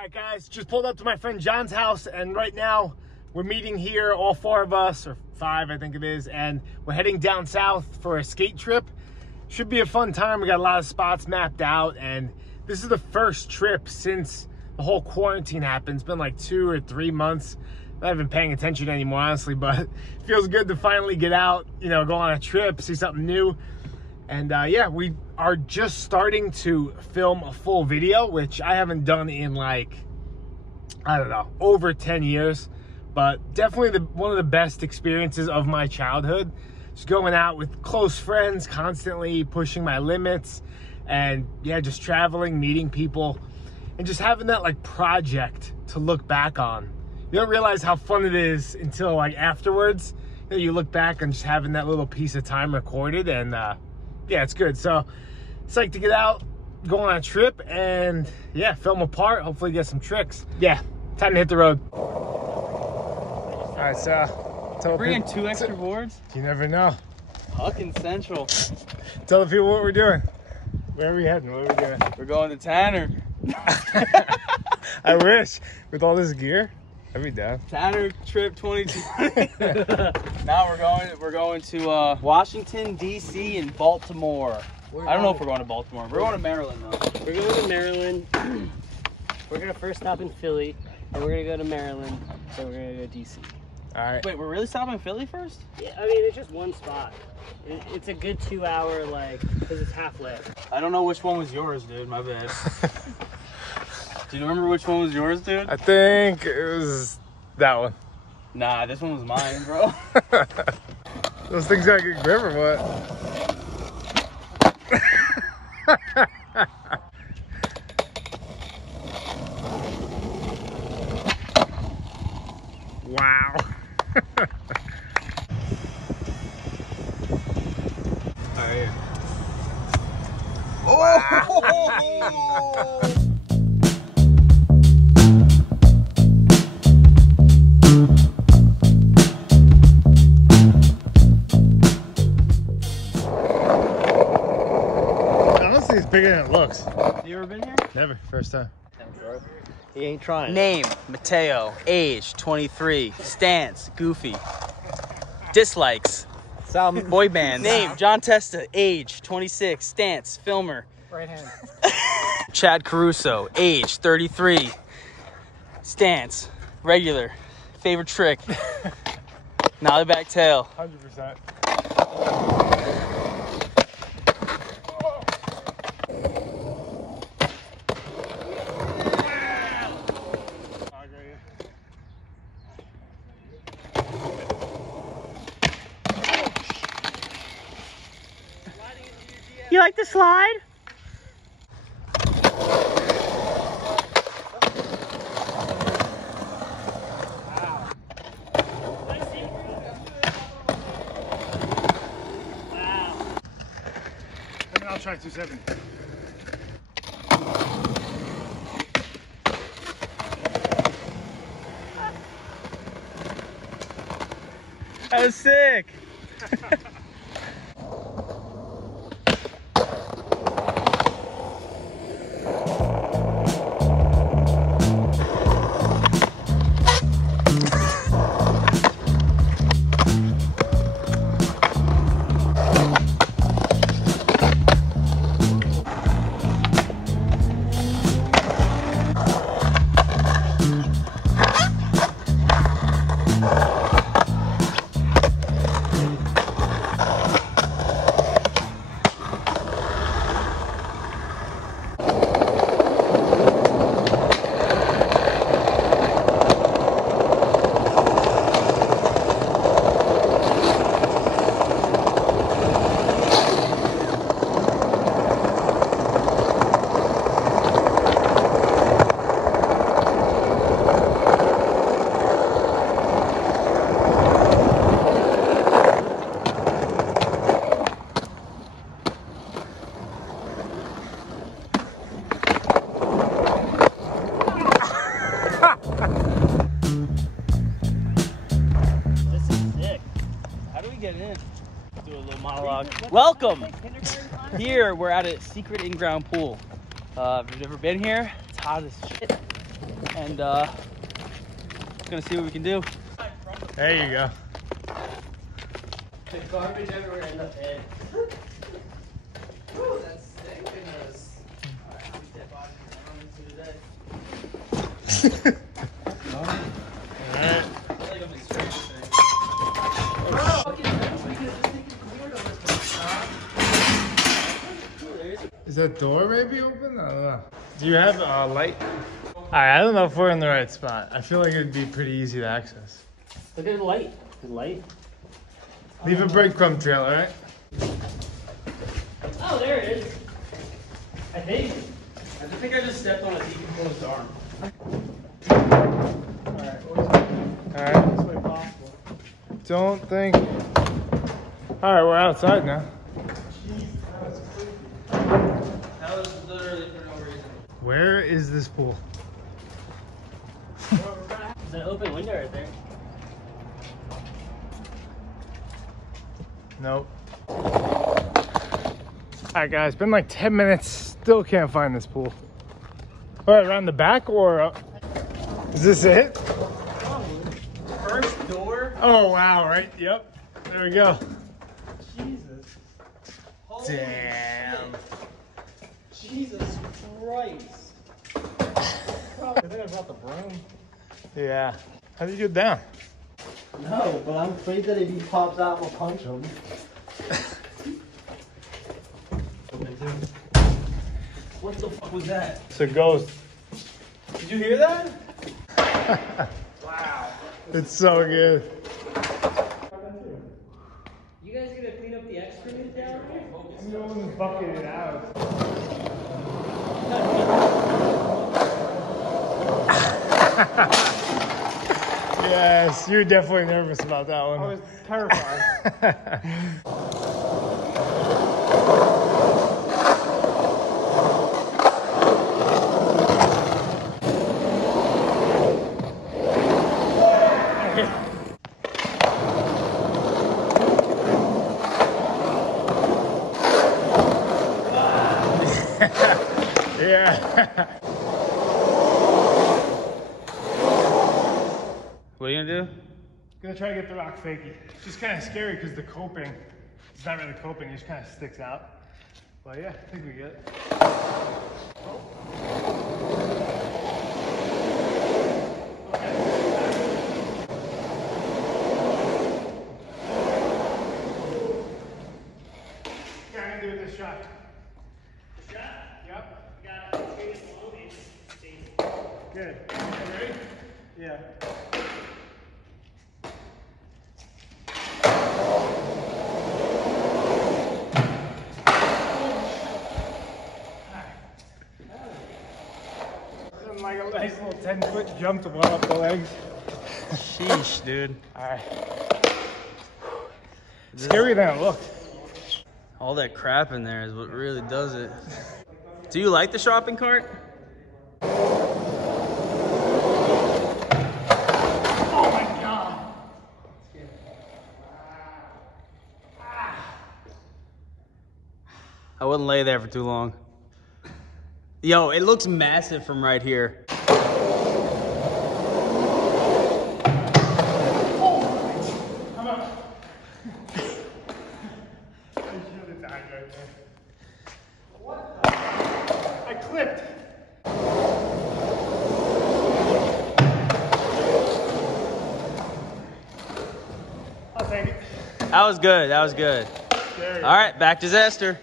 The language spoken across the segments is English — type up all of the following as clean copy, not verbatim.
Alright guys, just pulled up to my friend John's house, and right now we're meeting here, all four of us, or five I think it is, and we're heading down south for a skate trip. Should be a fun time. We got a lot of spots mapped out, and this is the first trip since the whole quarantine happened. It's been like 2 or 3 months. I haven't been paying attention anymore, honestly, but it feels good to finally get out, you know, go on a trip, see something new. And yeah, we are just starting to film a full video, which I haven't done in like, I don't know, over 10 years. But definitely one of the best experiences of my childhood. Just going out with close friends, constantly pushing my limits. And yeah, just traveling, meeting people, and just having that like project to look back on. You don't realize how fun it is until like afterwards. You know, you look back and just having that little piece of time recorded, and yeah, it's good. So it's like to get out, go on a trip, and yeah, film a part, hopefully get some tricks. Yeah, time to hit the road. All right, so bringing 2 extra boards? You never know. Fucking Central. Tell the people what we're doing. Where are we heading? What are we doing? We're going to Tanner. I wish. With all this gear, I'd be down. Tanner trip 2020. Now we're going to Washington, D.C. and Baltimore. I don't know if we're going to Baltimore. We're going to Maryland though. We're going to Maryland. We're going to first stop in Philly, and we're going to go to Maryland, then we're going to go to D.C. All right. Wait, we're really stopping in Philly first? Yeah, I mean, it's just one spot. It's a good 2 hour, like, because it's halfway. I don't know which one was yours, dude. My bad. Do you remember which one was yours, dude? I think it was that one. Nah, this one was mine, bro. Those things got a good grip or what? Wow. Alright. Oh! Honestly, it's bigger than it looks. You ever been here? Never. First time. He ain't trying. Name, Mateo. Age, 23. Stance, goofy. Dislikes, boy band. Name, John Testa. Age, 26. Stance, filmer. Right hand. Chad Caruso. Age, 33. Stance, regular. Favorite trick, nollie back tail. 100%. You like the slide? Wow. Wow. And I'll try 270. That was sick. Welcome. Here we're at a secret in-ground pool. If you've never been here, it's hot as shit. and gonna see what we can do. There you go. The garbage everywhere in the pit. Ooh, that's stinkiness. Alright, how many dead bodies are running into today? Alright. I feel like I'm in strange things. Is that door maybe open? I don't know. Do you have a light? Alright, I don't know if we're in the right spot. I feel like it would be pretty easy to access. Look at the light. The light. Leave a breadcrumb trail, alright? Oh, there it is. I think. I think I just stepped on a decomposed arm. Alright. This way possible. Don't think. Alright, we're outside now. That was literally for no reason. Where is this pool? There's an open window right there. Nope. Alright guys, been like 10 minutes, still can't find this pool. Alright, around the back or is this it? First door? Oh wow, right? Yep. There we go. Jesus. Holy Damn. shit. Jesus Christ. I think I brought the broom. Yeah. How do you get down? No, but I'm afraid that if he pops out, we'll punch him. What the fuck was that? It's a ghost. Did you hear that? Wow. It's so good. You guys gonna clean up the excrement down here? I'm going to bucket it out. Yes, you're definitely nervous about that one. I was terrified. Yeah. What are you gonna do? Gonna try to get the rock fakie. It's just kind of scary because the coping, it's not really coping, it just kind of sticks out. But yeah, I think we get it. Yeah, I'm gonna do it this shot. This shot? Yep. Got it. Good. You ready? Yeah. Like a nice little 10-foot jump to warm up the legs. Sheesh, dude. Alright. Scarier than it looked. All that crap in there is what really does it. Do you like the shopping cart? Oh my god. I wouldn't lay there for too long. Yo, it looks massive from right here. Come on. I should have died right there. What the? I clipped. I'll take it. That was good, that was good. There you All right, back disaster.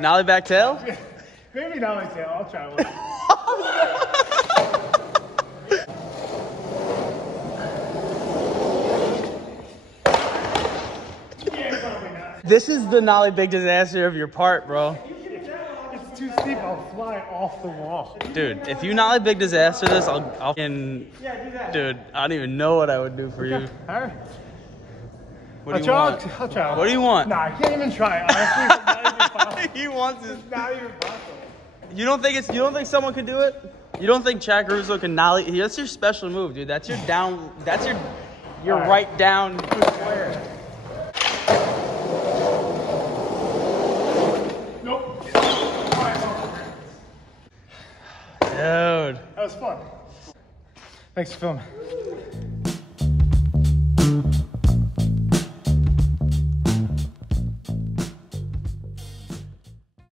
Nollie back tail? go. Maybe not my tail. I'll try one. Yeah, probably not. This is the Nollie big disaster of your part, bro. It's too steep. I'll fly off the wall. Dude, if you Nollie big disaster this, I'll fucking... Yeah, do that. Dude, I don't even know what I would do for you. All right. What do you want? I'll try. What do you want? Nah, I can't even try. Honestly, it's not even possible. He wants it. It's not even possible. You don't think someone could do it? You don't think Caruso can Nollie? That's your special move, dude. That's your down. That's your All right. right down square. Nope. Dude. That was fun. Thanks for filming.